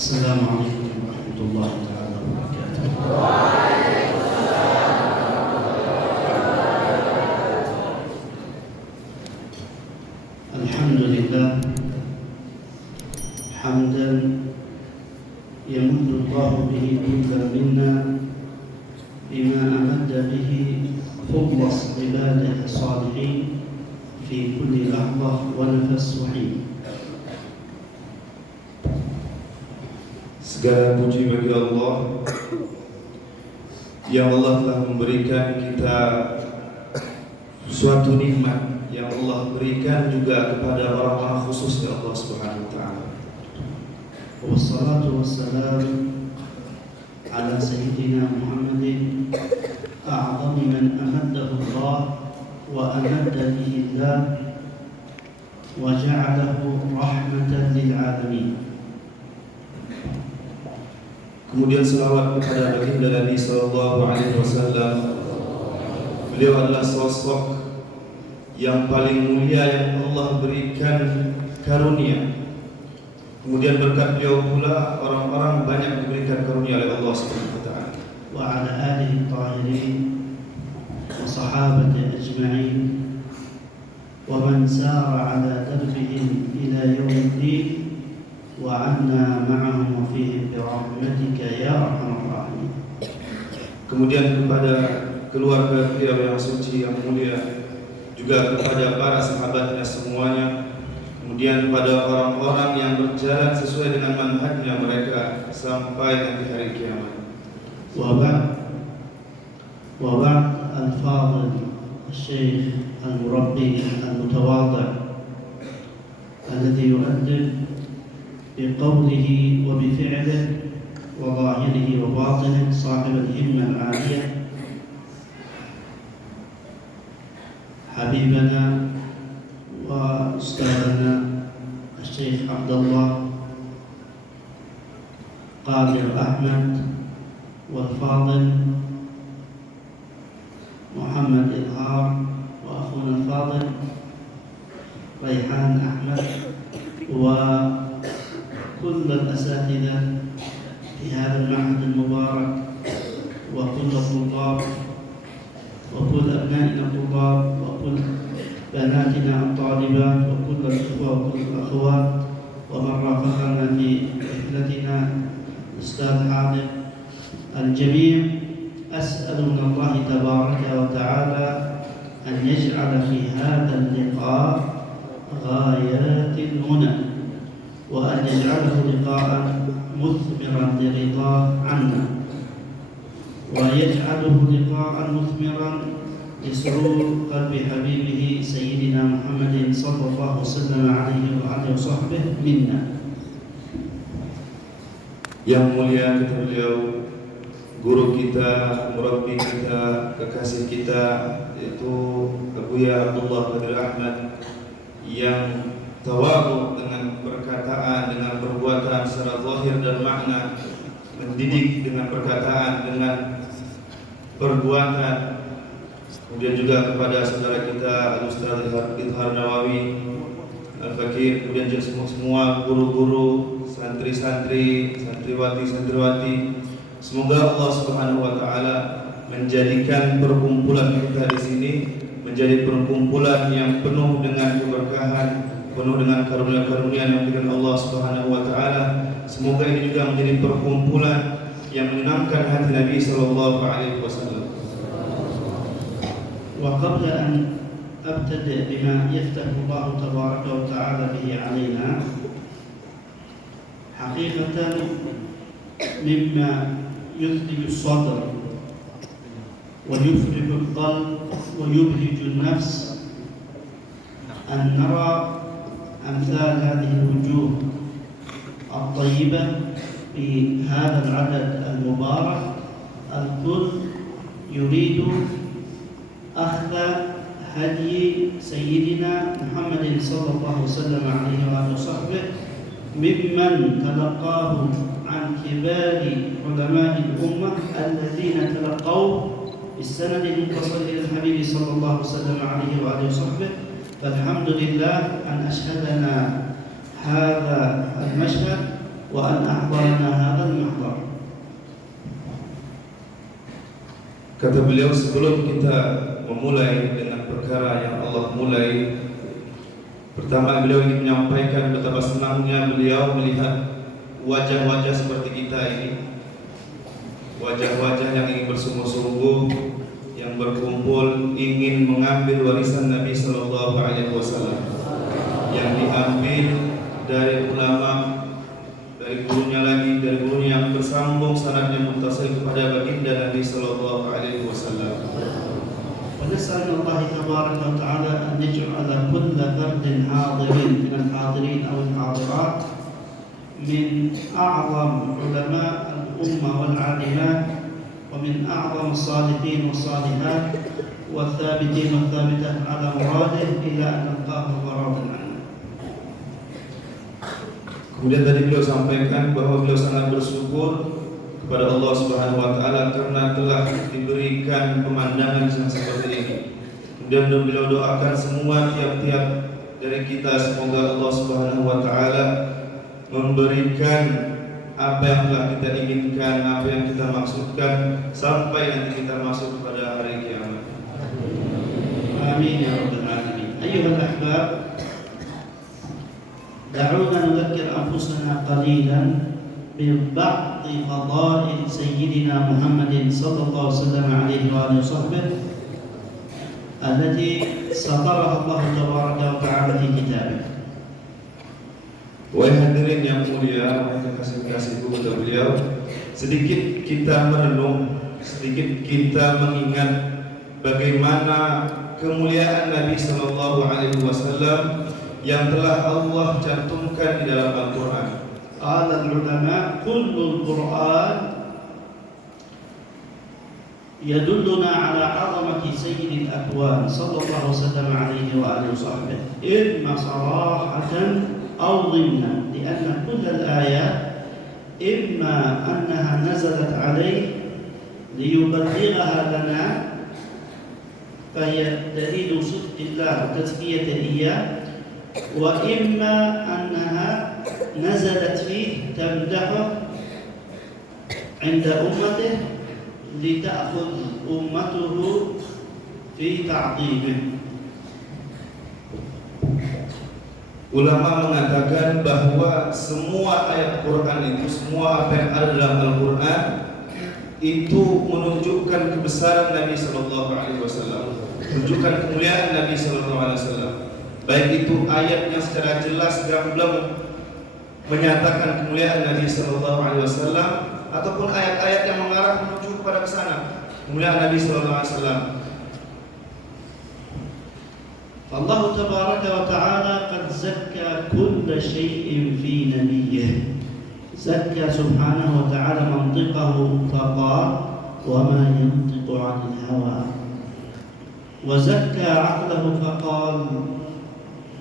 السلام عليكم ورحمة الله تعالى وبركاته. الحمد لله حمدا يمد الله به كل منا بما أمد به خلص عباده الصالحين في كل لحظة ونفس وحين. Segala puji bagi Allah yang Allah telah memberikan kita suatu nikmat yang Allah berikan juga kepada orang-orang khusus dari Allah Subhanahu wa taala. Wassalatu wassalamu ala sayyidina Muhammadin a'zami man amaddahu Allah wa amadda bihi Allah wa ja'alahu rahmatan lil alamin. Kemudian selawat kepada baginda Nabi sallallahu alaihi wasallam. Beliau adalah sosok yang paling mulia yang Allah berikan karunia. Kemudian berkat beliau pula orang-orang banyak diberikan karunia oleh Allah Subhanahu wa taala. Wa ala alihi tahirin wa sahabati ajma'in wa man sara ala darbihim ila yaumiddin wa anna ma'ahum wa fihim bi rahmatika ya arhamar rahimin. Kemudian kepada keluarga beliau yang suci yang mulia, juga kepada para sahabatnya semuanya, kemudian pada orang-orang yang berjalan sesuai dengan manhajnya mereka sampai nanti hari kiamat. Wa ba'd al-fadil al-syekh al-murabbi al-mutawadhi alladhi yu'addib بقوله وبفعله وظاهره وباطنه صاحب الهمة العالية حبيبنا وأستاذنا الشيخ عبد الله قادر أحمد والفاضل محمد إظهار وأخونا الفاضل ريحان أحمد كل الأساتذة في هذا المعهد المبارك وكل الطلاب وكل أبنائنا الطلاب وكل بناتنا الطالبات وكل الإخوة وكل الأخوات ومن رافقنا في رحلتنا الأستاذ حامد الجميع أسأل من الله تبارك وتعالى أن يجعل في هذا اللقاء غايات المنى وأن يجعله لقاء مثمرا لرضاه عنا ويجعله لقاء مثمرا لسرور قلب حبيبه سيدنا محمد صلى الله وسلم عليه وعلى وصحبه منا. Yang mulia kata beliau, guru kita, murabbi kita, kekasih kita, yaitu Abuya Abdullah Qadir Ahmad, yang tawadhu dengan perkataan, dengan perbuatan secara zahir dan makna, mendidik dengan perkataan, dengan perbuatan. Kemudian juga kepada saudara kita Al-Ustaz Idhar Nawawi Al-Fakir, kemudian juga semua guru-guru, santri-santri, santriwati. Semoga Allah Subhanahu wa taala menjadikan perkumpulan kita di sini menjadi perkumpulan yang penuh dengan keberkahan, penuh dengan karunia-karunia yang diberikan Allah Subhanahu wa taala. Semoga ini juga menjadi perkumpulan yang menyenangkan hati Nabi sallallahu alaihi wasallam. Wa qabla an abtadi' bima yaftahu Allah tabaraka wa ta'ala bihi 'alaina, haqiqatan mimma yuthibu as-sadr wa yufrihu al-qalb wa yubhiju an-nafs an nara أمثال هذه الوجوه الطيبة في هذا العدد المبارك. الكل يريد أخذ هدي سيدنا محمد صلى الله وسلم عليه وآله وصحبه ممن تلقاه عن كبار علماء الأمة الذين تلقوه بالسند المتصل إلى الحبيب صلى الله وسلم عليه وآله وصحبه. فالحمد لله أن أشهدنا هذا المشهد وأن أحضرنا هذا المحضر. Kata beliau, sebelum kita memulai dengan perkara yang Allah mulai, pertama beliau ingin menyampaikan betapa senangnya beliau melihat wajah-wajah seperti kita ini, wajah-wajah yang ingin bersungguh-sungguh, yang berkumpul ingin mengambil warisan Nabi Sallallahu Alaihi Wasallam yang diambil dari ulama, dari gurunya lagi, dari gurunya yang bersambung sanadnya muttasil kepada baginda Nabi Sallallahu Alaihi Wasallam. ونسأل الله تبارك وتعالى أن يجعل كل فرد حاضرين من الحاضرين أو الحاضرات من أعظم علماء الأمة والعالمات ومن أعظم الصالحين والصالحات والثابتين والثابتات على مراده إلى أن نلقاه وراض عنه. Kemudian tadi beliau sampaikan bahwa beliau sangat bersyukur kepada Allah Subhanahu wa taala karena telah diberikan pemandangan yang seperti ini. Kemudian beliau doakan semua tiap-tiap dari kita, semoga Allah Subhanahu wa taala memberikan apa yang telah kita inginkan, apa yang kita maksudkan sampai nanti kita masuk pada hari kiamat. Amin ya rabbal alamin. Ayyuhal ahbab, دعونا نذكر أنفسنا قليلا ببعض فضائل سيدنا محمد صلى الله وسلم عليه وآله وصحبه التي سطرها الله تبارك وتعالى في كتابه. Wahai hadirin yang mulia, wahai kekasih-kekasihku, kata beliau, sedikit kita merenung, sedikit kita mengingat bagaimana kemuliaan Nabi Sallallahu Alaihi Wasallam yang telah Allah cantumkan di dalam Al-Quran. Al-ulama kullul Quran يدلنا على عظمة سيد الأكوان صلى الله وسلم عليه وآله وصحبه إما صراحة أو ضمنا، لأن كل الآيات إما أنها نزلت عليه ليبلغها لنا فهي دليل صدق الله وتزكية إياه، وإما أنها نزلت فيه تمدحه عند أمته لتأخذ أمته في تعظيمه. Ulama mengatakan bahwa semua ayat Quran itu, semua apa yang ada dalam Al-Quran itu menunjukkan kebesaran Nabi Sallallahu Alaihi Wasallam, menunjukkan kemuliaan Nabi Sallallahu Alaihi Wasallam. Baik itu ayat yang secara jelas gamblang menyatakan kemuliaan Nabi Sallallahu Alaihi Wasallam, ataupun ayat-ayat yang mengarah menuju kepada kesana kemuliaan Nabi Sallallahu Alaihi Wasallam. Allah Tabaraka wa Ta'ala qad zakka kulla shay'in fi nabiyih. Zakka subhanahu wa ta'ala mantiqahu faqala wa ma yantiqu 'anil hawa. Wa zakka 'aqlahu faqala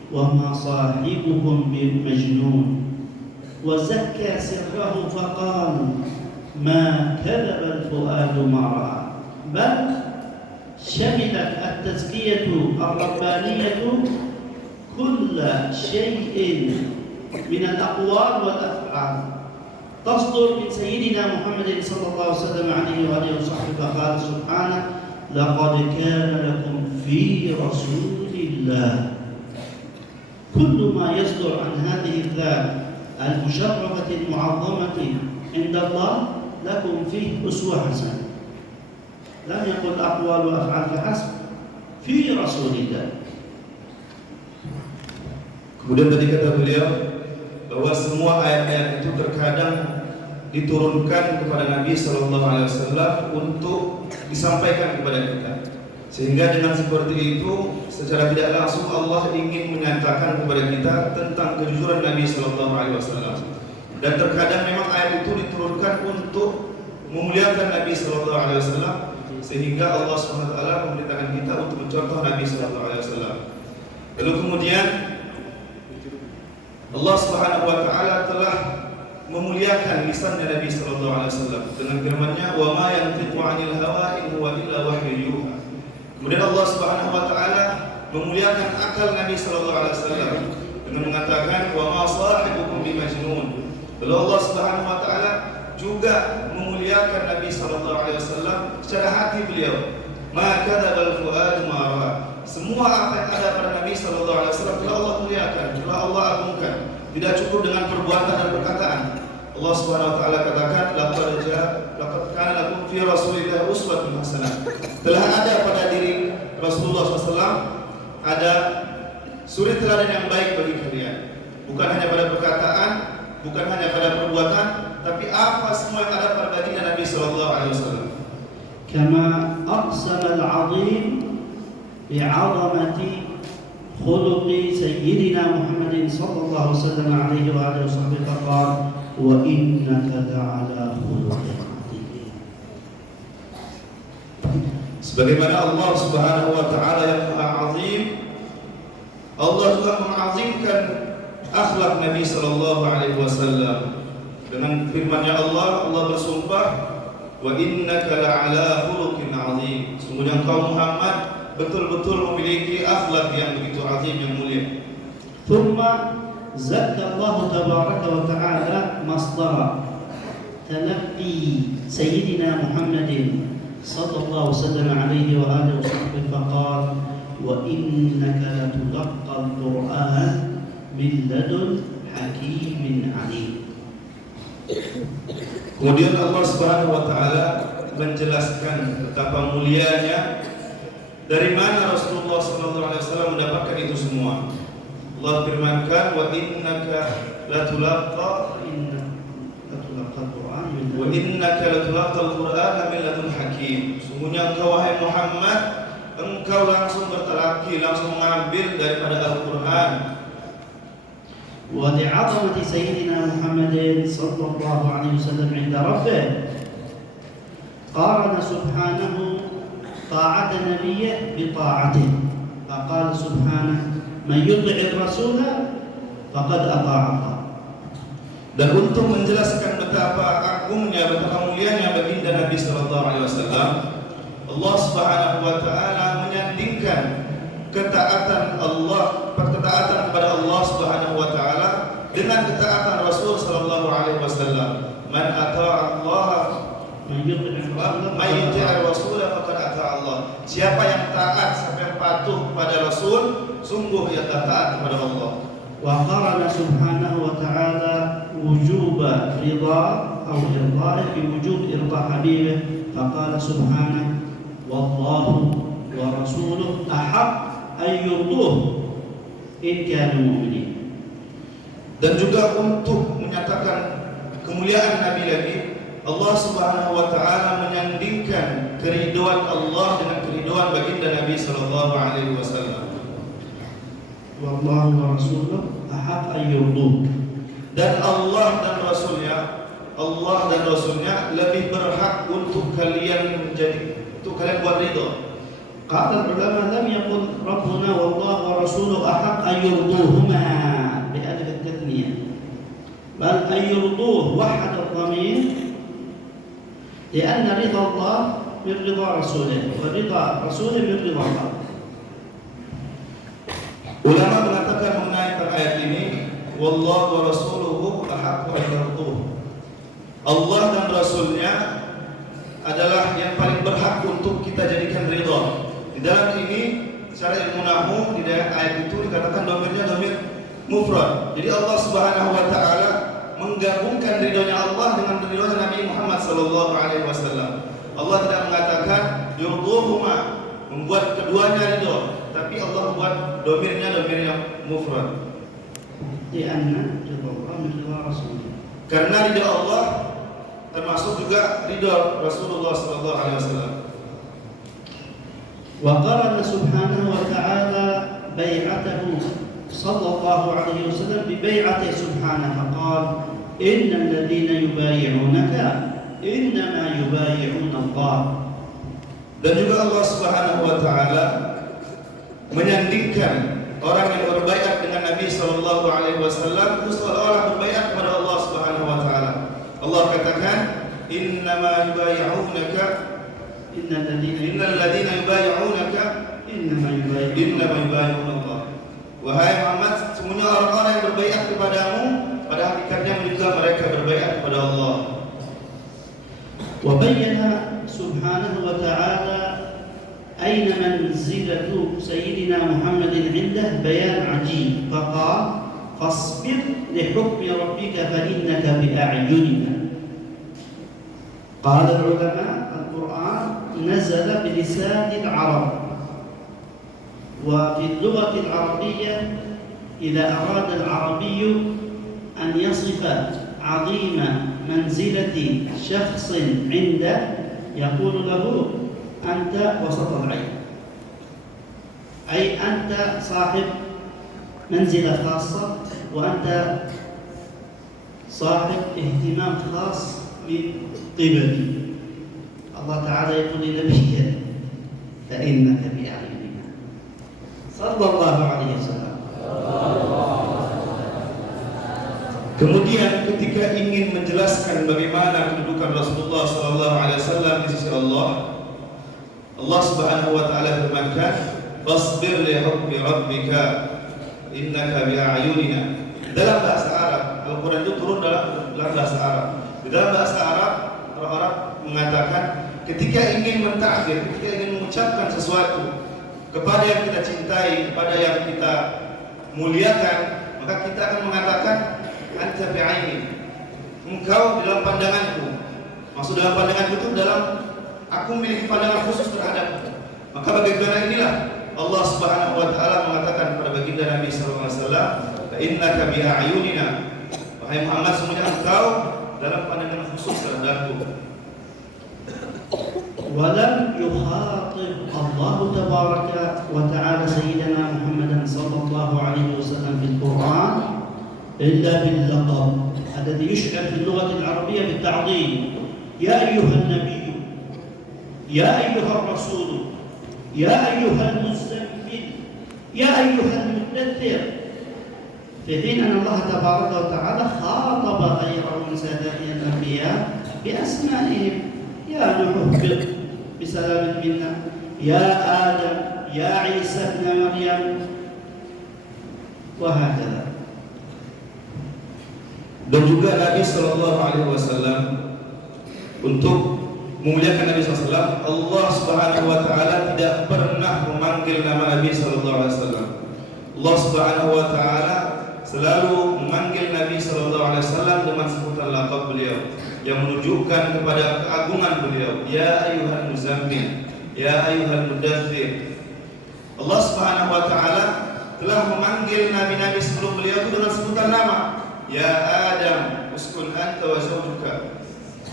wa ma sahibukum bimajnun. Wa zakka sirrahu faqala ma kadhaba al-fuadu ma ra'a. Bal شملت التزكية الربانية كل شيء من الأقوال والأفعال تصدر من سيدنا محمد صلى الله عليه وسلم عليه وآله وصحبه، فقال سبحانه لقد كان لكم في رسول الله. كل ما يصدر عن هذه الذات المشرفة المعظمة عند الله لكم فيه أسوة حسنة. لم يقل أقوال وأفعال فحسب في رسول الله. Kemudian tadi kata beliau bahwa semua ayat-ayat itu terkadang diturunkan kepada Nabi Sallallahu Alaihi Wasallam untuk disampaikan kepada kita, sehingga dengan seperti itu secara tidak langsung Allah ingin menyatakan kepada kita tentang kejujuran Nabi Sallallahu Alaihi Wasallam. Dan terkadang memang ayat itu diturunkan untuk memuliakan Nabi Sallallahu Alaihi Wasallam, sehingga Allah SWT memerintahkan kita untuk mencontoh Nabi Sallallahu Alaihi Wasallam. Lalu kemudian Allah Subhanahu Wa Taala telah memuliakan lisannya Nabi Sallallahu Alaihi Wasallam dengan firman-Nya, "Wa ma yantiqu 'anil hawa in huwa illa wahyun yuha." Kemudian Allah Subhanahu Wa Taala memuliakan akal Nabi Sallallahu Alaihi Wasallam dengan mengatakan, "Wa ma sahibukum bimajnun." Lalu Allah Subhanahu wa taala juga memuliakan Nabi sallallahu alaihi wasallam secara hati beliau. Ma kadzabal fuadu ma ra'a. Semua apa yang ada pada Nabi sallallahu alaihi wasallam telah Allah muliakan, telah Allah agungkan. Tidak cukup dengan perbuatan dan perkataan. Allah Subhanahu wa taala katakan laqad kana lakum fi Rasulillah uswatun hasanah. Telah ada pada diri Rasulullah SAW ada suri teladan yang baik bagi kalian. Bukan hanya pada perkataan, bukan hanya pada perbuatan, tapi apa semua yang ada pada baginda Nabi sallallahu alaihi wasallam. Kama aqsama al-'azim bi'azamati khuluqi sayyidina Muhammadin sallallahu alaihi wasallam faqala wa innaka la'ala khuluqin 'azim. Sebagaimana Allah Subhanahu wa taala yang Maha Azim, Allah juga mengazimkan akhlak Nabi sallallahu alaihi wasallam. Dengan firman-Nya Allah bersumpah, wa innaka la'ala khuluqin 'azim. Sungguhnya engkau Muhammad betul-betul memiliki akhlak yang begitu azim, yang mulia. Thumma zakka Allah tabaraka wa ta'ala masdara talaqqi sayyidina Muhammadin sallallahu alaihi wa alihi wasallam faqala wa innaka latulaqqa al-Qur'an min ladun hakimin 'alim. Kemudian Allah Subhanahu wa taala menjelaskan betapa mulianya dari mana Rasulullah sallallahu alaihi wasallam mendapatkan itu semua. Allah firmankan wa innaka latulaqqa al-Qur'ana min ladun hakim. Sungguhnya engkau wahai Muhammad, engkau langsung bertalaki, langsung mengambil daripada Al-Qur'an. ولعظمة سيدنا محمد صلى الله عليه وسلم عند ربه قارن سبحانه طاعة نبيه بطاعته فقال سبحانه من يطع الرسول فقد أطاع الله. Dan untuk menjelaskan betapa agungnya, betapa mulianya baginda Nabi sallallahu alaihi wasallam, Allah Subhanahu wa taala menyandingkan ketaatan kepada Allah Subhanahu wa taala dengan ketaatan Rasul sallallahu alaihi wasallam. Man ata'a Allah man yuti'ir Rasul faqad ata'a Allah. Siapa yang taat, siapa yang patuh pada Rasul, sungguh ia taat kepada Allah. Wa qarana subhanahu wa ta'ala wujuba ridha aw irda'i bi wujub irda' habibih faqala subhanahu wallahu wa rasuluhu ahaq ayyurduh in kanu mu'minin. Dan juga untuk menyatakan kemuliaan Nabi lagi, Allah Subhanahu wa taala menyandingkan keridhaan Allah dengan keridhaan baginda Nabi sallallahu alaihi wasallam. Wallahu wa rasuluhu ahaq ayyurduh. Dan Allah dan Rasulnya lebih berhak untuk kalian buat ridha. Qala ulama lam yaqul rabbuna wallahu wa rasuluhu ahaq ayyurduhuma bi alif at-tathniyah bal ayyurduh wahad ad-dhamir lianna ridha Allah min ridha rasulih wa ridha rasulih min ridha Allah. Ulama mengatakan mengenai ayat ini, wallahu wa rasuluhu ahaqqu an yurduh. Allah dan Rasulnya adalah yang paling berhak untuk kita jadikan ridha. Di dalam ini secara ilmu nahwu di dalam ayat itu dikatakan domirnya domir mufrad. Jadi Allah Subhanahu wa taala menggabungkan ridhonya Allah dengan ridhonya Nabi Muhammad sallallahu alaihi wasallam. Allah tidak mengatakan yurduhuma, membuat keduanya ridho, tapi Allah membuat domirnya domir yang mufrad. Lianna ridha Allah min ridha rasulih. Karena ridha Allah termasuk juga ridha Rasulullah sallallahu alaihi wasallam. وقارن سبحانه وتعالى بيعته صلى الله عليه وسلم ببيعته سبحانه فقال إن الذين يبايعونك إنما يبايعون الله. Dan juga Allah Subhanahu wa taala menyandingkan orang yang berbaiat dengan Nabi sallallahu alaihi wasallam itu seolah-olah berbaiat kepada Allah Subhanahu wa taala. Allah katakan innama yubayi'unaka innal ladzina yubayi'unaka innama yubayi'una Allah. Wahai Muhammad, semuanya orang-orang yang berbaiat kepadamu pada pada hakikatnya juga mereka berbaiat kepada Allah. وبين سبحانه وتعالى أين منزلة سيدنا محمد عنده بيان عجيب، فقال فاصبر لحكم ربك فإنك بأعيننا. قال العلماء القرآن نزل بلسان العرب، وفي اللغة العربية إذا أراد العربي أن يصف عظيم منزلة شخص عنده يقول له أنت وسط العين، أي أنت صاحب منزلة خاصة وأنت صاحب اهتمام خاص من قبلي. الله تعالى يقول لنبيه فإنك بأعيننا صلى الله عليه وسلم. Kemudian ketika ingin menjelaskan bagaimana kedudukan Rasulullah sallallahu alaihi wasallam di sisi Allah, Allah Subhanahu wa taala firmankan, "Fasbir li hukmi rabbika innaka bi a'yunina." Dalam bahasa Arab, Al-Qur'an itu turun dalam bahasa Arab. Di dalam bahasa Arab, orang-orang mengatakan ketika ingin mentakbir, ketika ingin mengucapkan sesuatu kepada yang kita cintai, kepada yang kita muliakan, maka kita akan mengatakan anta bi'aini, engkau dalam pandanganku. Maksud dalam pandanganku itu dalam aku memiliki pandangan khusus terhadapmu. Maka bagaimana inilah Allah Subhanahu wa taala mengatakan kepada baginda Nabi sallallahu alaihi wasallam, "Fa innaka bi a'yunina." Wahai Muhammad, sesungguhnya engkau dalam pandangan khusus terhadapku. ولم يخاطب الله تبارك وتعالى سيدنا محمد صلى الله عليه وسلم في القرآن إلا باللقب الذي يشعر في اللغة العربية بالتعظيم. يا أيها النبي، يا أيها الرسول، يا أيها المزمل، يا أيها المدثر، في حين أن الله تبارك وتعالى خاطب غيره من سادات الأنبياء بأسمائهم. يا نوح اهبط بسلام منا، يا آدم، يا عيسى ابن مريم، وهكذا. Dan juga Nabi Sallallahu Alaihi Wasallam untuk memuliakan Nabi SAW, Allah Subhanahu Wa Taala tidak pernah memanggil nama Nabi Sallallahu Alaihi Wasallam. Allah Subhanahu Wa Taala selalu memanggil Nabi Sallallahu Alaihi Wasallam dengan sebutan laqab beliau yang menunjukkan kepada keagungan beliau. Ya ayyuhal muzammil, ya ayyuhal mudaththir. Allah Subhanahu Wa Taala telah memanggil nabi-nabi sebelum beliau itu dengan sebutan nama. Ya Adam, uskun anta wa zawjuka.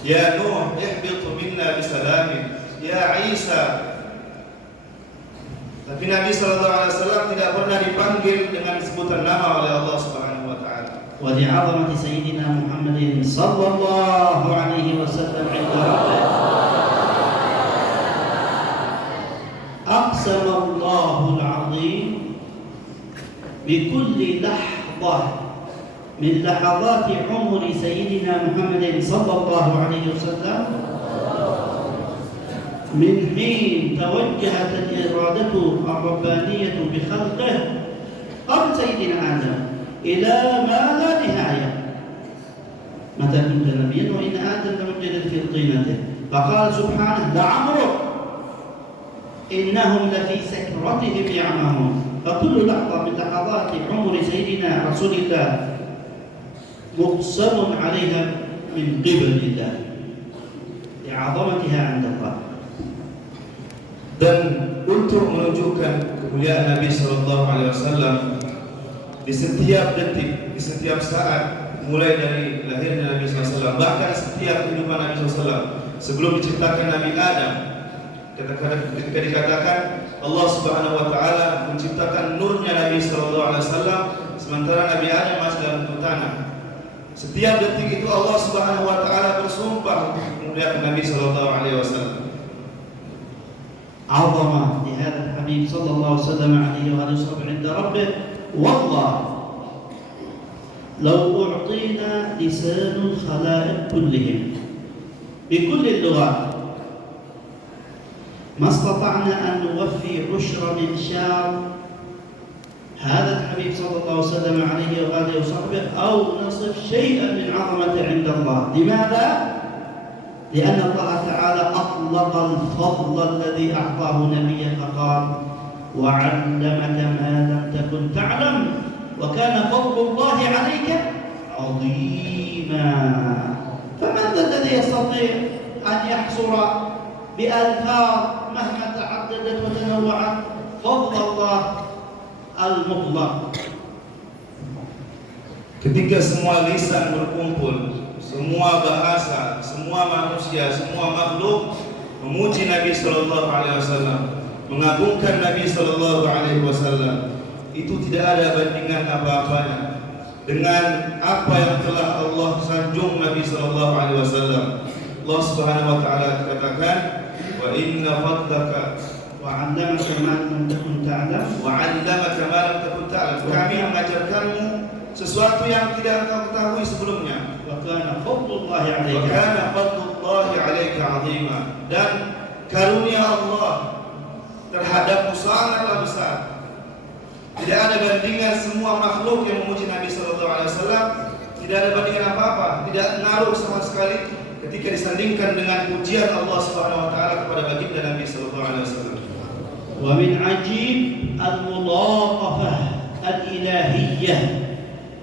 Ya Nuh, ihbit minna bisalamin. Ya Isa. Tapi Nabi sallallahu alaihi wasallam tidak pernah dipanggil dengan sebutan nama oleh Allah Subhanahu wa taala. Wa li'azamati sayyidina Muhammadin sallallahu alaihi wasallam 'inda rabbih. Aqsama Allahul 'azim bi kulli lahzah من لحظات عمر سيدنا محمد صلى الله عليه وسلم من حين توجهت الإرادة الربانية بخلقه قبل سيدنا آدم إلى ما لا نهاية. متى كنت نبيا وإن آدم لمجد في طينته، فقال سبحانه لعمرك إنهم لفي سكرتهم يعمهون. فكل لحظة من لحظات عمر سيدنا رسول الله مقسم عليها من قبل الله لعظمتها عند الله. Dan untuk menunjukkan kemuliaan Nabi Sallallahu Alaihi Wasallam di setiap detik, di setiap saat, mulai dari lahirnya Nabi SAW, bahkan setiap kehidupan Nabi SAW sebelum diciptakan Nabi Adam, ketika dikatakan Allah Subhanahu Wa Taala menciptakan nurnya Nabi Sallallahu Alaihi Wasallam sementara Nabi Adam masih dalam bentuk tanah. Setiap detik itu Allah Subhanahu wa taala bersumpah untuk memuliakan Nabi sallallahu alaihi wasallam. Azama li hadha al-habib sallallahu alaihi wasallam 'inda rabbih, wallah law u'tina lisanul khalaiq kullihim bi kulli al-lughat ma istata'na an nuwaffi 'ushra minshar هذا الحبيب صلى الله وسلم عليه وآله وصحبه أو نصف شيئا من عظمته عند الله. لماذا؟ لأن الله تعالى أطلق الفضل الذي أعطاه نبيه فقال وعلمك ما لم تكن تعلم وكان فضل الله عليك عظيما. فمن ذا الذي يستطيع أن يحصر بألفاظ مهما تعددت وتنوعت فضل الله المطلق. Ketika semua lisan berkumpul, semua bahasa, semua manusia, semua makhluk memuji Nabi sallallahu alaihi wasallam, mengagungkan Nabi sallallahu alaihi wasallam, itu tidak ada bandingan apa-apanya dengan apa yang telah Allah sanjung Nabi sallallahu alaihi wasallam. Allah Subhanahu wa taala katakan, "Wa inna fadlaka وعلمك ما لم تكن تعلم wa'allamaka ma lam takun ta'lam." Kami mengajarkanmu sesuatu yang tidak engkau ketahui sebelumnya. وكان فضل الله عليك Wa kana fadlullahi 'alaika 'azima. Dan karunia Allah terhadapmu sangatlah besar. Tidak ada bandingan semua makhluk yang memuji Nabi sallallahu alaihi wasallam, tidak ada bandingan apa-apa, tidak ngaruh sama sekali ketika disandingkan dengan pujian Allah Subhanahu wa taala kepada baginda Nabi sallallahu alaihi wasallam. ومن عجيب الملاطفة الإلهية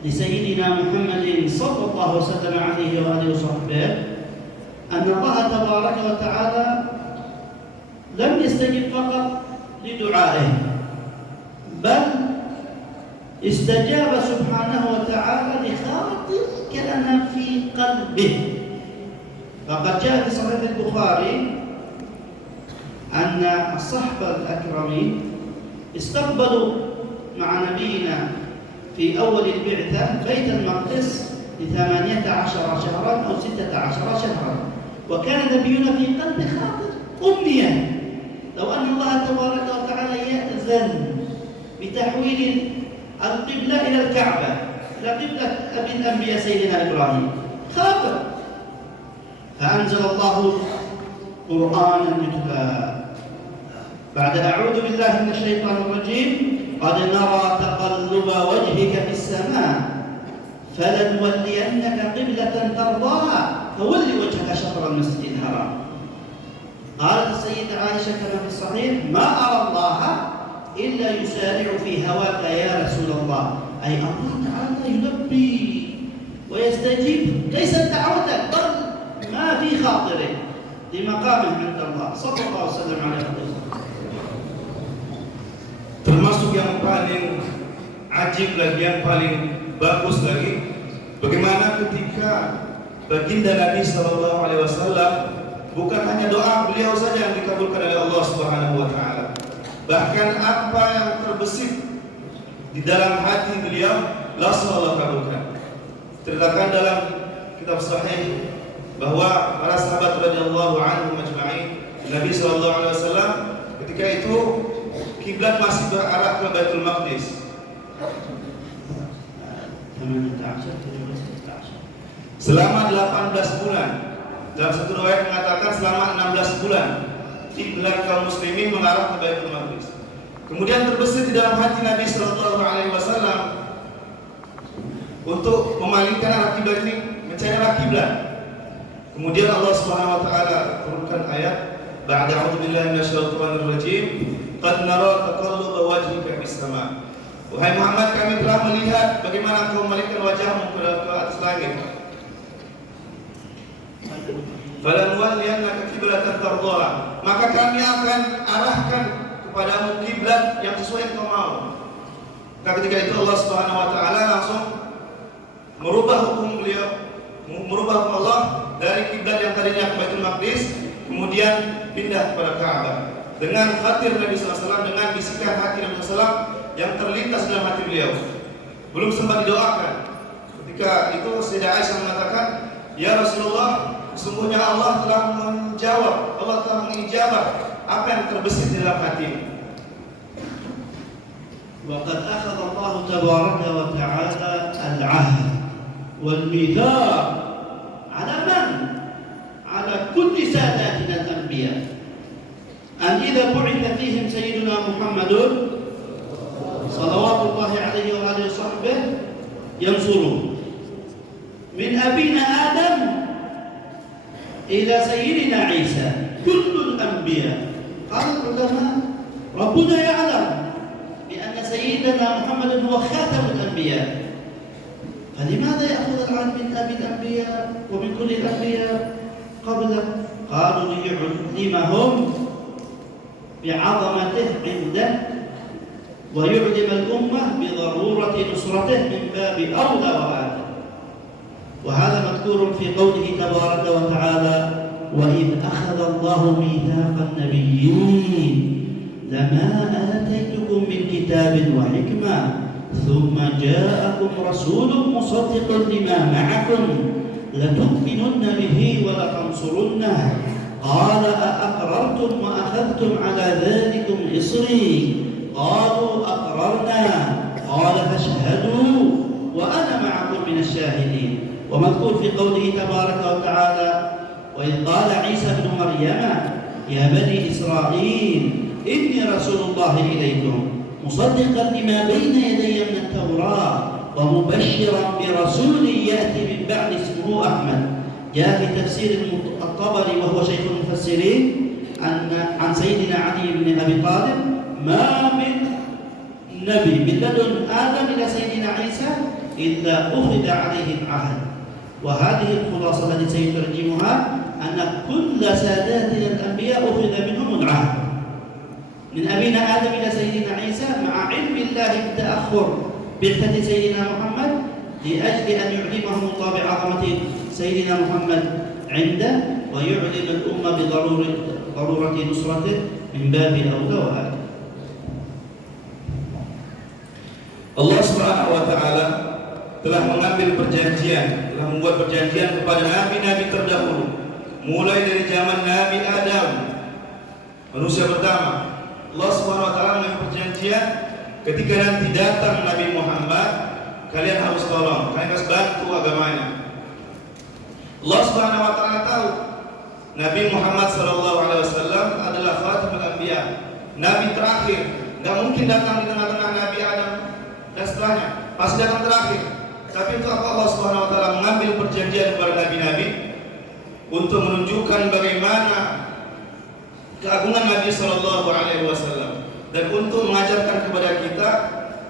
لسيدنا محمد صلى الله وسلم عليه وآله وصحبه أن الله تبارك وتعالى لم يستجب فقط لدعائه بل استجاب سبحانه وتعالى لخاطر كان في قلبه. فقد جاء في صحيح البخاري أن الصحابة الأكرمين استقبلوا مع نبينا في أول البعثة بيت المقدس ل18 شهرا أو 16 شهرا، وكان نبينا في قلب خاطر أمنية لو أن الله تبارك وتعالى يأذن بتحويل القبلة إلى الكعبة، إلى قبلة أبي الأنبياء سيدنا إبراهيم، خاطر. فأنزل الله قرآنا يتلى بعد أعوذ بالله من الشيطان الرجيم قد نرى تقلب وجهك في السماء فلنولينك قبلة ترضاها فول وجهك شطر المسجد الحرام. قالت السيدة عائشة كما في الصحيح ما أرى الله إلا يسارع في هواك يا رسول الله، أي الله تعالى يلبي ويستجيب ليس دعوتك بل ما في خاطره لمقامه عند الله صلى الله وسلم عليه وسلم. Termasuk yang paling ajib lagi, yang paling bagus lagi, bagaimana ketika baginda Nabi sallallahu alaihi wasallam bukan hanya doa beliau saja yang dikabulkan oleh Allah Subhanahu wa taala, bahkan apa yang terbesit di dalam hati beliau langsung Allah kabulkan. Terdapat dalam kitab sahih bahwa para sahabat radhiyallahu anhum ajma'in, Nabi sallallahu alaihi wasallam ketika itu kiblat masih berarah ke Baitul Maqdis. Selama 18 bulan. Dalam satu riwayat mengatakan selama 16 bulan kiblat kaum muslimin mengarah ke Baitul Maqdis. Kemudian terbesit di dalam hati Nabi sallallahu alaihi wasallam untuk memalingkan arah kiblat ini, mencari arah kiblat. Kemudian Allah Subhanahu wa taala turunkan ayat ba'da a'udzu billahi minasyaitonir rajim qad nara taqalluba wajhika fis sama. Wahai Muhammad, kami telah melihat bagaimana engkau memalingkan wajahmu ke atas langit. Falanwalliyannaka qiblatan tardaha, maka kami akan arahkan kepadamu kiblat yang sesuai engkau mau. Maka ketika itu Allah Subhanahu wa taala langsung merubah hukum beliau, merubah hukum Allah dari kiblat yang tadinya ke Baitul Maqdis kemudian pindah kepada Ka'bah. Dengan khatir Nabi SAW, dengan bisikan hati Nabi SAW yang terlintas dalam hati beliau, belum sempat didoakan. Ketika itu Sayyidah Aisyah mengatakan, ya Rasulullah, sesungguhnya Allah telah menjawab, Allah telah mengijabah apa yang terbesit di dalam hatimu. وقد أخذ الله تبارك وتعالى العهد والميثاق على من؟ على كل ساداتنا الأنبياء أن إذا بعث فيهم سيدنا محمد صلوات الله عليه وآله وصحبه ينصروه. من أبينا آدم إلى سيدنا عيسى كل الأنبياء. قال العلماء ربنا يعلم بأن سيدنا محمد هو خاتم الأنبياء، فلماذا يأخذ العهد من أبي الأنبياء ومن كل الأنبياء قبله؟ قالوا ليعلمهم بعظمته عنده ويعلم الأمة بضرورة نصرته من باب أولى وآخر. وهذا مذكور في قوله تبارك وتعالى: وإذ أخذ الله ميثاق النبيين لما آتيتكم من كتاب وحكمة ثم جاءكم رسول مصدق لما معكم لتؤمنن به ولتنصرنه قال أأقررتم وأخذتم على ذلكم إصري قالوا أقررنا قال فاشهدوا وأنا معكم من الشاهدين. ومذكور في قوله تبارك وتعالى: وإذ قال عيسى ابن مريم يا بني إسرائيل إني رسول الله إليكم مصدقا لما بين يدي من التوراة ومبشرا برسول يأتي من بعد اسمه أحمد. جاء في تفسير الطبري وهو شيخ المفسرين عن سيدنا علي بن أبي طالب: ما من نبي من لدن آدم إلى سيدنا عيسى إلا أخذ عليه العهد. وهذه الخلاصة التي سيترجمها أن كل ساداتنا الأنبياء أخذ منهم العهد، من أبينا آدم إلى سيدنا عيسى، مع علم الله بالتأخر بعثة سيدنا محمد لأجل أن يعلمهم الله بعظمة سيدنا محمد عنده ويعلم الأمة بضرورة نصرته من باب أولى وآخر. Allah Subhanahu wa taala telah mengambil perjanjian, telah membuat perjanjian kepada nabi-nabi terdahulu, mulai dari zaman Nabi Adam, manusia pertama. Allah Subhanahu wa taala mengambil perjanjian ketika nanti datang Nabi Muhammad, kalian harus tolong, kalian harus bantu agamanya. Allah Subhanahu wa taala tahu Nabi Muhammad sallallahu alaihi wasallam adalah khatamul anbiya, nabi terakhir. Enggak mungkin datang di tengah-tengah Nabi Adam dan setelahnya, pasti datang terakhir. Tapi untuk apa Allah Subhanahu wa taala mengambil perjanjian kepada nabi-nabi? Untuk menunjukkan bagaimana keagungan Nabi sallallahu alaihi wasallam dan untuk mengajarkan kepada kita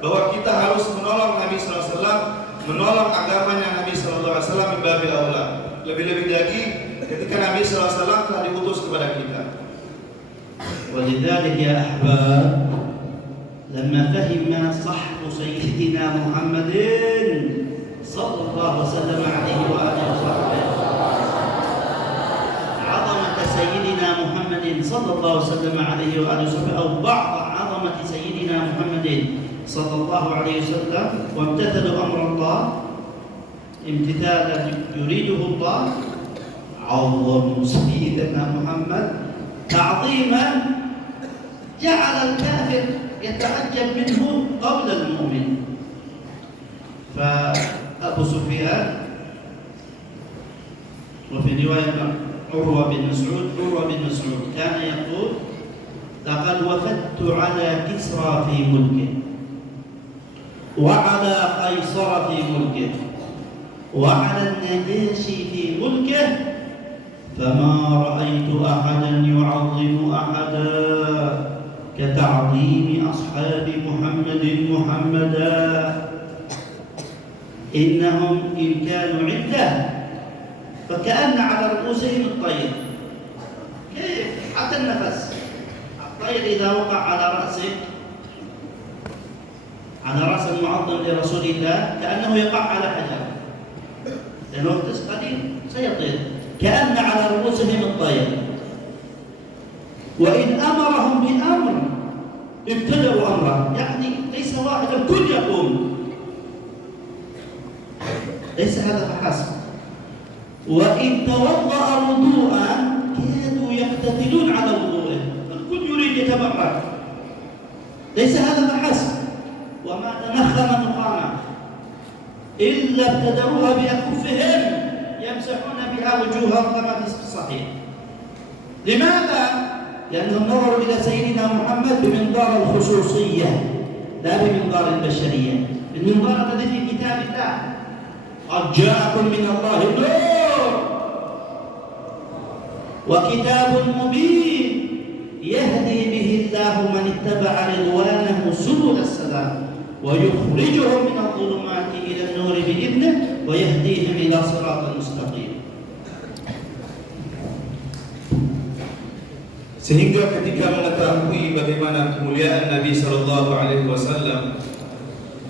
bahwa kita harus menolong Nabi sallallahu alaihi wasallam, menolong agamanya Nabi sallallahu alaihi wasallam min babil aula. Lebih-lebih lagi ketika Nabi sallallahu alaihi wasallam telah diutus kepada kita. ولذلك يا أحباب لما فهم صحب سيدنا محمد صلى الله وسلم عليه وآله وصحبه عظمة سيدنا محمد صلى الله وسلم عليه وآله وصحبه أو بعض عظمة سيدنا محمد صلى الله عليه وسلم وامتثلوا أمر الله امتثالا يريده الله عظموا سيدنا محمد تعظيما جعل الكافر يتعجب منه قول المؤمن. فأبو سفيان وفي رواية عروة بن مسعود كان يقول: لقد وفدت على كسرى في ملكه وعلى قيصر في ملكه وعلى النجاشي في ملكه فما رأيت أحدا يعظم أحدا كتعظيم أصحاب محمد محمدا إنهم إن كانوا عنده فكأن على رؤوسهم الطير. كيف؟ حتى النفس، الطير إذا وقع على رأسك، على رأس المعظم لرسول الله، كأنه يقع على حجر، لأنه قليل سيطير، كأن على رؤوسهم الطير. وإن أمرهم بأمر ابتدأوا أمره، يعني ليس واحد، الكل يقوم. ليس هذا فحسب. وإن توضأ وضوءا كادوا يقتتلون على وضوءه، الكل يريد يتبرك. ليس هذا فحسب. وما تنخم نخامة إلا ابتدأوها بأكفهم يمسحون بها وجوههم كما في الصحيح. لماذا؟ لأنهم نظروا إلى سيدنا محمد بمنظار الخصوصية، لا بمنظار البشرية، المنظار الذي في كتاب الله. قد جاءكم من الله نور وكتاب مبين يهدي به الله من اتبع رضوانه سبل السلام ويخرجهم من الظلمات إلى النور بإذنه ويهديهم إلى صراط مستقيم. Sehingga ketika mengetahui bagaimana kemuliaan Nabi Sallallahu Alaihi Wasallam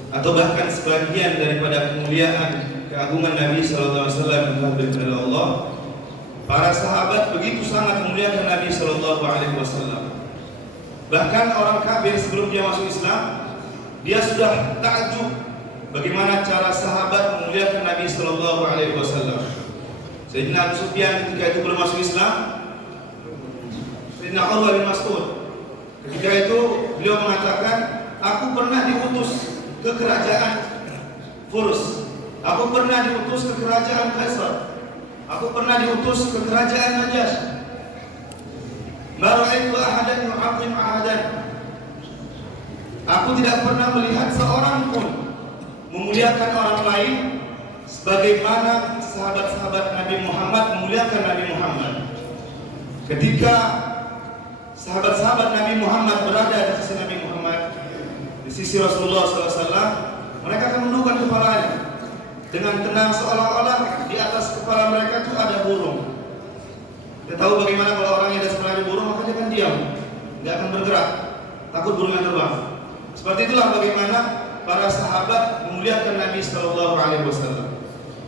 atau bahkan sebagian daripada kemuliaan keagungan Nabi Sallallahu Alaihi Wasallam yang telah diberikan oleh Allah, para sahabat begitu sangat memuliakan Nabi Sallallahu Alaihi Wasallam. Bahkan orang kafir sebelum dia masuk Islam, dia sudah takjub bagaimana cara sahabat memuliakan Nabi Sallallahu Alaihi Wasallam. Sayyidina Abu Sufyan ketika itu belum masuk Islam, Sayyidina Urwah bin Mas'ud ketika itu beliau mengatakan, aku pernah diutus ke kerajaan Furs, aku pernah diutus ke kerajaan Kaisar, aku pernah diutus ke kerajaan Najasyi. Ma ra'aitu ahadan yu'azzim ahadan. Aku tidak pernah melihat seorang pun memuliakan orang lain sebagaimana sahabat-sahabat Nabi Muhammad memuliakan Nabi Muhammad. Ketika sahabat-sahabat Nabi Muhammad berada di sisi Nabi Muhammad, di sisi Rasulullah SAW, mereka akan menundukkan kepalanya dengan tenang seolah-olah di atas kepala mereka itu ada burung. Kita tahu bagaimana kalau orang yang ada sebenarnya burung, maka dia akan diam, tidak akan bergerak, takut burungnya terbang. Seperti itulah bagaimana para sahabat memuliakan Nabi Sallallahu Alaihi Wasallam.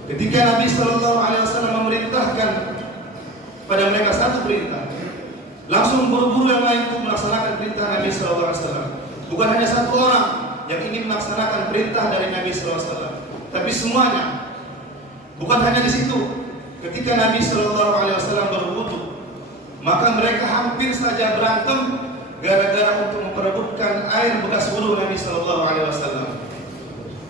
Ketika Nabi Sallallahu Alaihi Wasallam memerintahkan pada mereka satu perintah, langsung buru-buru yang lain itu melaksanakan perintah Nabi Sallallahu Alaihi Wasallam. Bukan hanya satu orang yang ingin melaksanakan perintah dari Nabi Sallallahu Alaihi Wasallam, tapi semuanya. Bukan hanya di situ. Ketika Nabi Sallallahu Alaihi Wasallam berwudu, maka mereka hampir saja berantem gara-gara untuk memperebutkan air bekas wudu Nabi Sallallahu Alaihi Wasallam.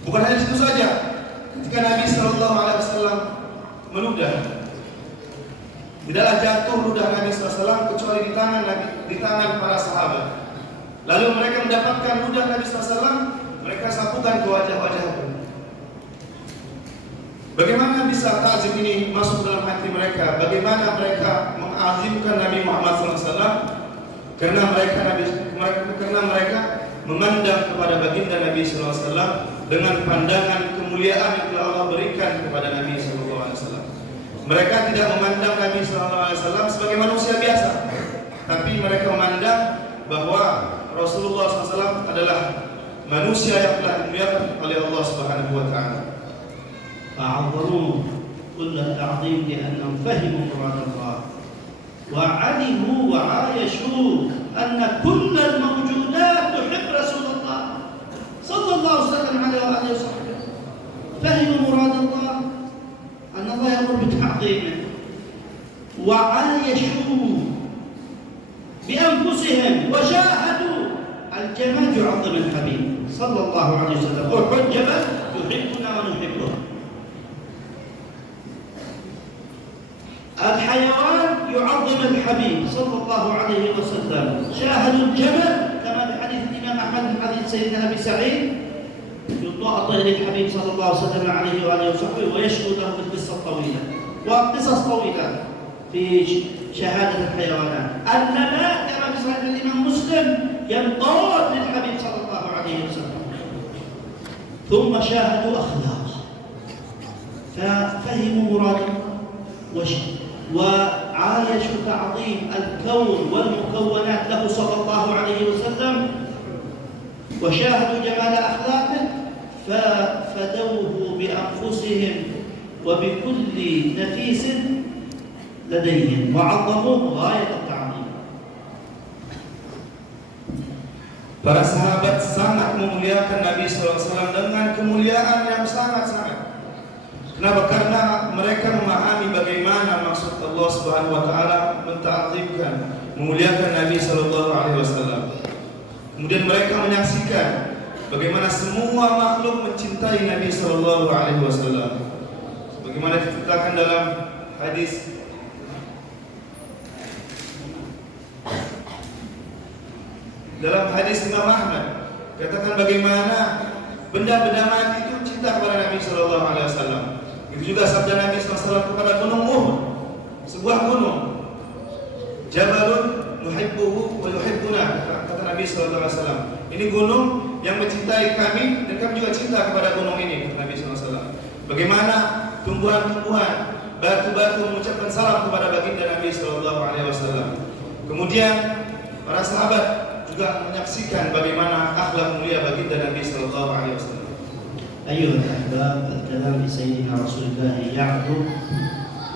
Bukan hanya itu saja. Ketika Nabi Sallallahu Alaihi Wasallam meludah, tidaklah jatuh ludah Nabi Sallallahu Alaihi Wasallam kecuali di tangan para sahabat. Lalu mereka mendapatkan ludah Nabi Sallallahu Alaihi Wasallam, mereka sapukan ke wajah-wajahnya. Bagaimana bisa ta'zim ini masuk dalam hati mereka? Bagaimana mereka mengazimkan Nabi Muhammad SAW? Karena mereka memandang kepada baginda Nabi SAW dengan pandangan kemuliaan yang telah Allah berikan kepada Nabi SAW. Mereka tidak memandang Nabi SAW sebagai manusia biasa, tapi mereka memandang bahwa Rasulullah SAW adalah manusia yang telah dimuliakan oleh Allah Subhanahu Wa Taala. فعظموه كل التعظيم لأنهم فهموا مراد الله وعلموا وعايشوا أن كل الموجودات تحب رسول الله صلى الله وسلم عليه وآله وصحبه. فهموا مراد الله أن الله يأمر بتعظيمه وعايشوا بأنفسهم وشاهدوا الجمال يعظم الحبيب صلى الله عليه وسلم. أحد جبل يحبنا ونحبه. الحيوان يعظم الحبيب صلى الله عليه وسلم. شاهدوا الجمل كما في حديث الإمام أحمد من حديث سيدنا أبي سعيد، يطاع للحبيب صلى الله عليه وسلم عليه وآله وصحبه ويشهد له بالقصة الطويلة وقصص طويلة في شهادة الحيوانات. النبات كما في صحيح الإمام مسلم ينقاد للحبيب صلى الله عليه وسلم. ثم شاهدوا أخلاقه ففهموا مراد وعايشوا تعظيم الكون والمكونات له صلى الله عليه وسلم وشاهدوا جمال أخلاقه ففدوه بأنفسهم وبكل نفيس لديهم وعظموه غاية التعظيم. Para sahabat sangat memuliakan Nabi SAW dengan kemuliaan yang sangat-sangat. Kenapa? Karena mereka memahami bagaimana maksud Allah Subhanahu Wa Taala menta'zimkan, memuliakan Nabi Sallallahu Alaihi Wasallam. Kemudian mereka menyaksikan bagaimana semua makhluk mencintai Nabi Sallallahu Alaihi Wasallam. Bagaimana diceritakan dalam hadis Imam Ahmad Katakan bagaimana benda-benda mati itu cinta kepada Nabi Sallallahu Alaihi Wasallam. Itu juga sabda Nabi Sallallahu Alaihi Wasallam kepada gunung Uhud, sebuah gunung. Jabalun nuhibbuhu wa yuhibbuna, kata Nabi Sallallahu Alaihi Wasallam. Ini gunung yang mencintai kami dan kami juga cinta kepada gunung ini, kata Nabi Sallallahu Alaihi Wasallam. Bagaimana tumbuhan-tumbuhan, batu-batu mengucapkan salam kepada baginda Nabi Sallallahu Alaihi Wasallam. Kemudian para sahabat juga menyaksikan bagaimana akhlak mulia baginda Nabi Sallallahu Alaihi Wasallam. أيها الأحباب، الكلام بسيدنا رسول الله يعذب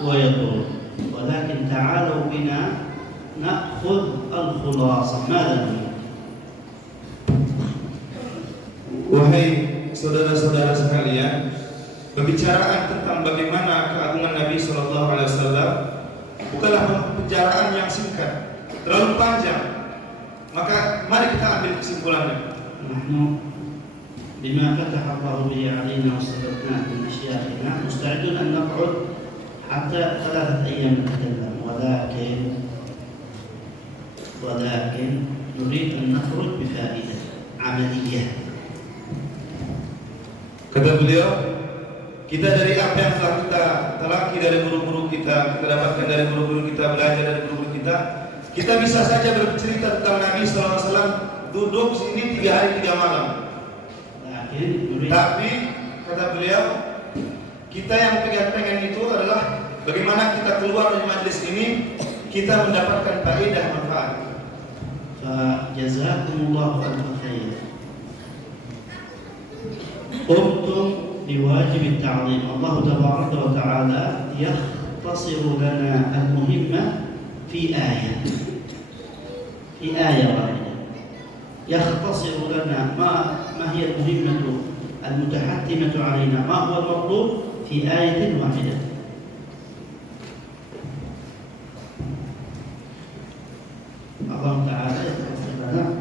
ويطول، ولكن تعالوا بنا نأخذ الخلاصة. ماذا نريد؟ Wahai saudara-saudara sekalian, pembicaraan tentang bagaimana keagungan Nabi Sallallahu Alaihi Wasallam bukanlah pembicaraan yang singkat, terlalu panjang. Maka mari kita ambil kesimpulannya. بما فتح الله به علينا واستفدناه من أشياخنا مستعدون أن نقعد حتى 3 أيام نتكلم، ولكن نريد أن نخرج بفائدة عملية. Kata beliau, kita dari apa yang telah kita telaki dari guru-guru kita dapatkan dari guru-guru kita, belajar dari guru-guru kita bisa saja bercerita tentang Nabi Sallallahu Alaihi Wasallam, duduk sini 3 hari 3 malam. Tapi kata beliau, kita yang pengen itu adalah bagaimana kita keluar dari majlis ini, kita mendapatkan faedah manfaat. Jazakumullahu khairan. قمتم بواجب التعظيم. الله تبارك وتعالى يختصر لنا المهمة في آية واحدة. يختصر لنا ما هي المهمة المتحتمة علينا، ما هو المطلوب في آية واحدة.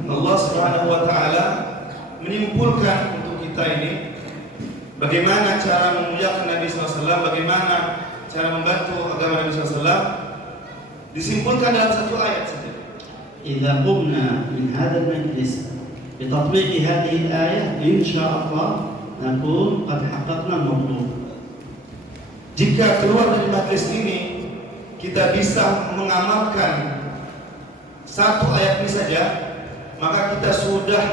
Allah Subhanahu wa taala menyimpulkan untuk kita ini bagaimana cara memuliakan Nabi SAW, bagaimana cara membantu agama Nabi SAW, disimpulkan dalam satu ayat saja. إذا قمنا من هذا المجلس بتطبيق هذه الآية إن شاء الله نكون قد حققنا المطلوب. Jika keluar dari majlis ini kita bisa mengamalkan satu ayat ini saja, maka kita sudah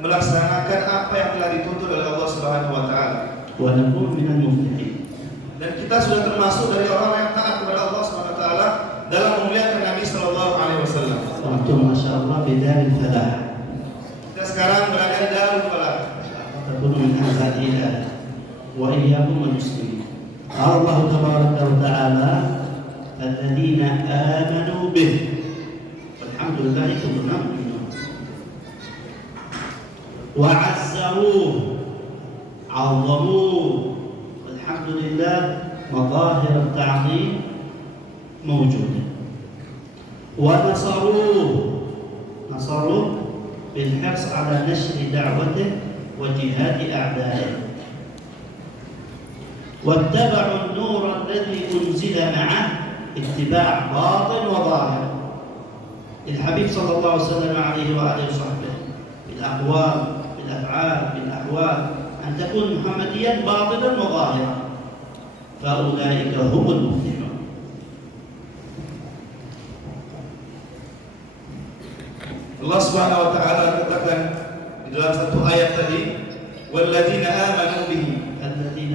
melaksanakan apa yang telah dituntut oleh Allah Subhanahu wa taala. ونكون من المفلحين. Dan kita sudah termasuk dari orang yang taat kepada Allah Subhanahu wa taala dalam memuliakan Nabi sallallahu alaihi wasallam. Antum masyaallah fi daril falah. Kita sekarang berada di Darul Falah. Takunu min ahliha wa iyyakum al-muslimin. Allah tabaraka wa taala الذين آمنوا به والحمد لله كلنا مؤمنون وعزروه عظموه والحمد لله مظاهر التعظيم موجودة ونصروه بالحرص على نشر دعوته وجهاد أعدائه واتبعوا النور الذي أنزل معه اتباع باطن وظاهر الحبيب صلى الله عليه وسلم عليه وآله وصحبه بالأقوال بالأفعال بالأحوال أن تكون محمديا باطنا وظاهرا فأولئك هم المفلحون. Allah Subhanahu wa taala katakan di dalam satu ayat tadi, walladzina amanu bihi,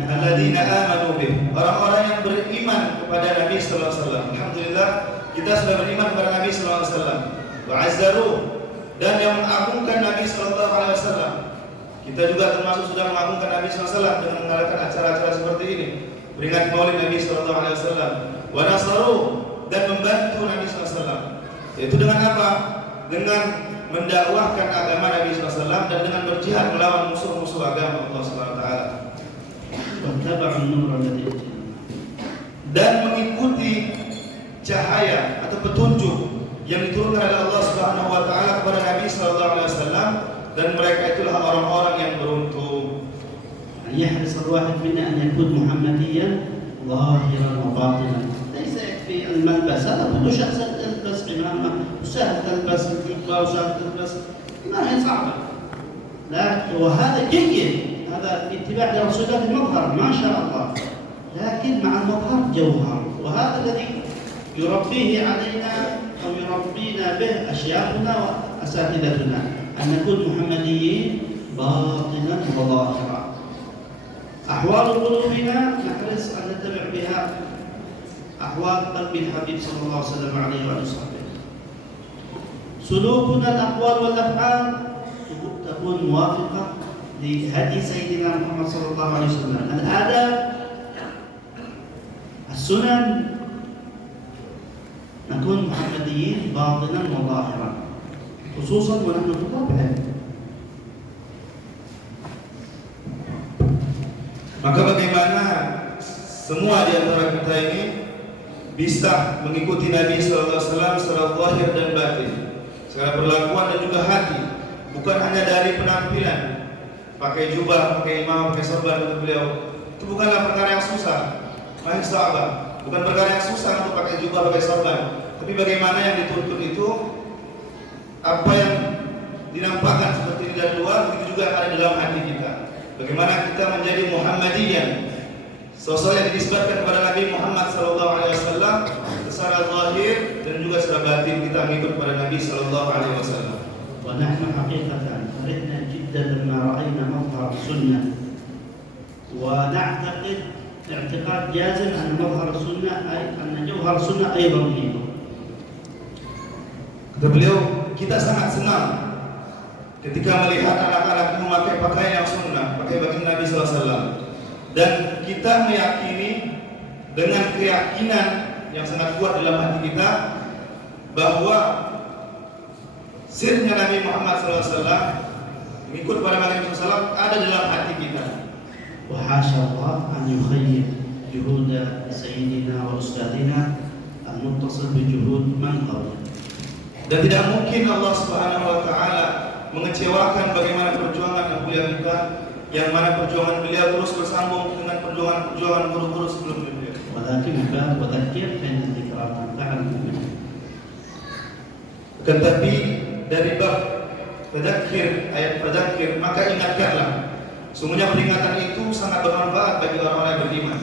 alladzina amanu bihi, orang-orang yang beriman kepada Nabi sallallahu alaihi wasallam. Alhamdulillah kita sudah beriman kepada Nabi sallallahu alaihi wasallam. Wa azzaru, dan yang mengagungkan Nabi sallallahu alaihi wasallam. Kita juga termasuk sudah mengagungkan Nabi sallallahu alaihi wasallam dengan mengadakan acara-acara seperti ini, peringatan Maulid Nabi sallallahu alaihi wasallam. Wa nasaru, dan membantu Nabi sallallahu alaihi wasallam. Yaitu dengan apa? Dengan mendakwahkan agama Nabi SAW dan dengan berjihad melawan musuh-musuh agama Allah SWT. Dan mengikuti cahaya atau petunjuk yang diturunkan oleh Allah Subhanahu wa taala kepada Nabi sallallahu alaihi wasallam, dan mereka itulah orang-orang yang beruntung. يحرص الواحد منا أن يكون محمديا ظاهرا وباطنا. ليس يكفي الملبس، هذا كل شخص تلبس عمامة وسهل تلبس الجبة وسهل تلبس، ما هي صعبة. لا، وهذا جيد، هذا اتباع لرسول الله في المظهر ما شاء الله، لكن مع المظهر جوهر، وهذا الذي يربيه علينا أو يربينا به أشياخنا وأساتذتنا، أن نكون محمديين باطنا وظاهرا. أحوال قلوبنا نحرص أن نتبع بها أحوال قلب الحبيب صلى الله عليه وسلم عليه وآله وصحبه. سلوكنا الأقوال والأفعال تكون موافقة لهدي سيدنا محمد صلى الله عليه وسلم. الآداب، السنن، نكون محمديين باطنا وظاهرا، خصوصا ونحن في طلب العلم. Maka bagaimana semua di antara kita ini bisa mengikuti Nabi sallallahu alaihi wasallam secara zahir dan batin, secara perlakuan dan juga hati, bukan hanya dari penampilan, pakai jubah, pakai imam, pakai sorban kata beliau. Itu bukanlah perkara yang susah. Wahai sahabat, bukan perkara yang susah untuk pakai jubah, pakai sorban. Tapi bagaimana yang dituntut itu apa yang dinampakkan seperti ini dari luar, itu juga ada dalam hati kita. Bagaimana kita menjadi Muhammadiyah, sosok yang dinisbatkan kepada Nabi Muhammad SAW secara zahir dan juga secara batin kita mengikut kepada Nabi SAW. ونحن حقيقة فرحنا جدا لما رأينا مظهر السنة، ونعتقد اعتقاد جازم أن مظهر السنة أي أن جوهر السنة أيضا هي. Kata beliau, kita sangat senang ketika melihat anak-anak memakai pakaian yang sunnah, pakai baginda Nabi SAW, dan kita meyakini dengan keyakinan yang sangat kuat dalam hati kita bahwa sirnya Nabi Muhammad SAW, mengikut pada baginda Nabi SAW ada dalam hati kita. وحاشا الله أن يخيب جهود سيدنا وأستاذنا المتصل بجهود من قبله. Dan tidak mungkin Allah Subhanahu wa taala mengecewakan bagaimana perjuangan Abu kita, yang mana perjuangan beliau terus bersambung dengan perjuangan guru-guru sebelum beliau. ولكن باب وذكر فإن الذكرى تنفع المؤمنين. Tetapi dari bab fadzakir, ayat fadzakir, maka ingatkanlah. Sungguhnya peringatan itu sangat bermanfaat bagi orang-orang yang beriman.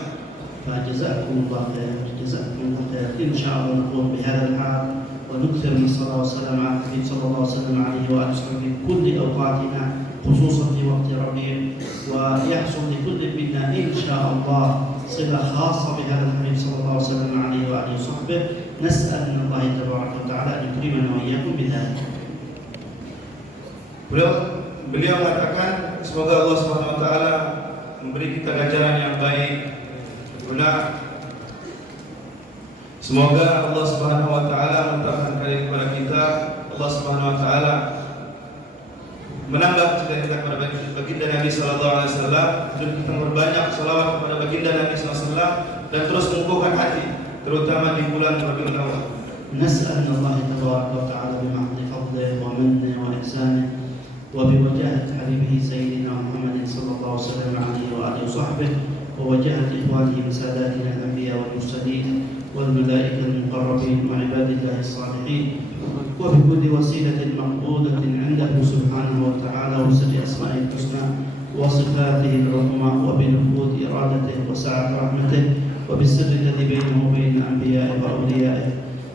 فجزاكم الله خير، جزاكم الله خير. إن شاء الله نقوم بهذا الحال ونكثر من الصلاة والسلام على النبي صلى الله عليه وسلم عليه وآله وصحبه في كل أوقاتنا، خصوصا في وقت ربيع، ويحصل لكل منا إن شاء الله صلة خاصة بهذا النبي صلى الله عليه وسلم عليه وآله وصحبه. نسأل من الله تبارك وتعالى أن يكرمنا وإياكم بذلك. Beliau mengatakan semoga Allah Subhanahu wa taala memberi kita ganjaran yang baik. Semoga Allah Subhanahu wa taala menetapkan kalian kepada kita. Allah Subhanahu wa taala menambah cita-cita kepada baginda Nabi sallallahu alaihi wasallam, dan kita memperbanyak selawat kepada baginda Nabi sallallahu alaihi wasallam dan terus mengukuhkan hati, terutama di bulan Rabiul Awal. نسأل الله تبارك وتعالى بمحض فضله ومنه وإحسانه وبوجاهة حبيبه سيدنا محمد صلى الله عليه وسلم عليه وآله وصحبه، ووجاهة إخوانه من ساداتنا الأنبياء والمرسلين والملائكة المقربين وعباد الله الصالحين، وبكل وسيلة مقبولة عنده سبحانه وتعالى، وبسر أسمائه الحسنى وصفاته العظمى، وبنفوذ إرادته وسعة رحمته، وبالسر الذي بينه وبين أنبيائه وأوليائه،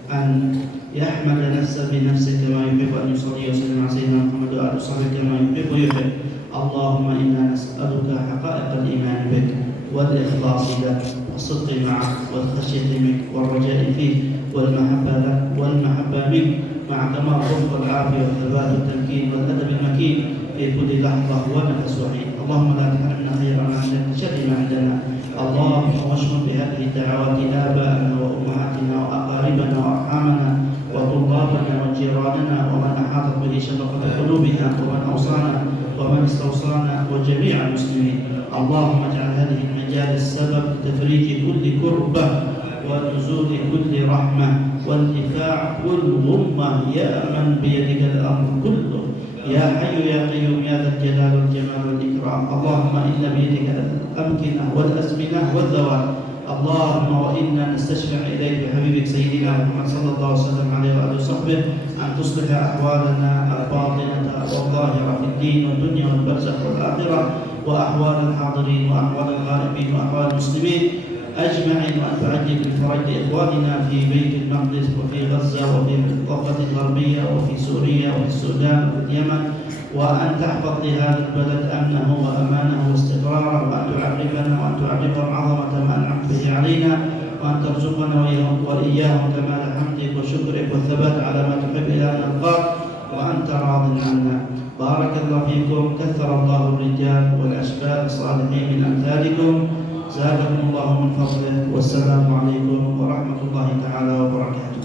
أن يحمد نفسه بنفسه كما يحب أن يصلي وسلم على سيدنا محمد وآله وصحبه كما يحب ويحب. اللهم إنا نسألك حقائق الإيمان بك والإخلاص لك والصدق معك والخشية منك والرجاء فيك والمحبة لك والمحبة منك، مع كمال الرفق والعافية والثبات والتمكين والأدب المكين في كل لحظة ونفس وحيد. اللهم لا تحرمنا خير ما عندك شر ما عندنا. اللهم واشمل بهذه الدعوات آباءنا وأمهاتنا وأقاربنا وأرحامنا وطلابنا وجيراننا ومن أحاطت به شفقة قلوبنا ومن أوصانا ومن استوصانا وجميع المسلمين. اللهم اجعل هذه المجالس سبب لتفريج كل كربة ونزول كل رحمة وانتفاع كل غمة، يا من بيدك الأمر كله، يا حي يا قيوم يا ذا الجلال والجمال والإكرام. اللهم إن بيدك الأمكنة والأزمنة والذوات. اللهم وإنا نستشفع إليك بحبيبك سيدنا محمد صلى الله عليه وسلم عليه وآله وصحبه أن تصلح أحوالنا الباطنة والظاهرة في الدين والدنيا والبرزخ والآخرة، وأحوال الحاضرين وأحوال الغائبين وأحوال المسلمين أجمعين، وأن تعجل بالفرج لإخواننا في بيت المقدس وفي غزة وفي الضفة الغربية وفي سوريا وفي السودان وفي اليمن، وأن تحفظ لهذا البلد أمنه وأمانه واستقراره، وأن تعرفنا وأن تعرفهم عظمة ما أنعمت به علينا، وأن ترزقنا وإياهم كمال حمدك وشكرك والثبات على ما تحب إلى أن نلقاك وأنت راض عنا. بارك الله فيكم، كثر الله الرجال والأشباب الصالحين من أمثالكم، زادكم الله من فضله، والسلام عليكم ورحمة الله تعالى وبركاته.